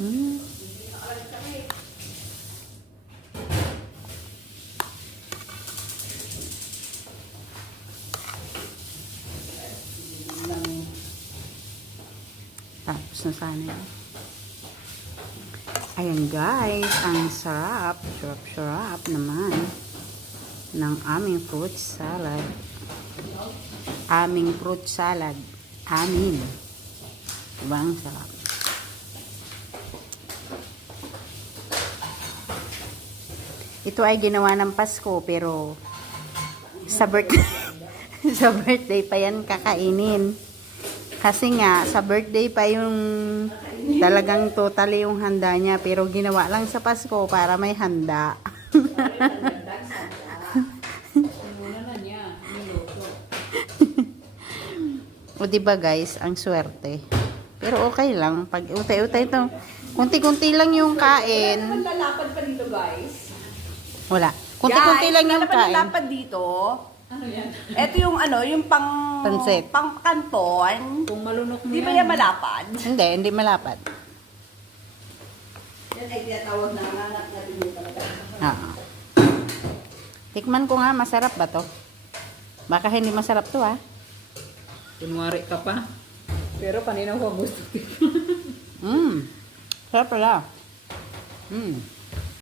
Mm. Tapos na sana yun. Ayan guys, ang sarap, sarap naman ng aming fruit salad. Aming fruit salad. Amin. Diba ang sarap? Ito ay ginawa ng Pasko pero sa birthday, sa birthday pa yan kakainin. Kasi nga, sa birthday pa yung talagang totally yung handa niya. Pero ginawa lang sa Pasko para may handa. O diba guys, ang swerte. Pero okay lang. Pag utay-utay ito, kunti-kunti lang yung kain. Wala naman lalapad pa dito guys. Wala. Kunti-kunti lang yung kain. Lalapad dito. Ano yan? Ito yung yung Pansit. pang kanton. Kung malunok mo Di ba yan malapad? Hindi malapad. Yan ay tinatawag na anak natin yung talaga. Oo. Tikman ko nga, masarap ba to? Baka hindi masarap to ah. Kunwari ka pa. Pero kanina ko gusto. Sarap pala.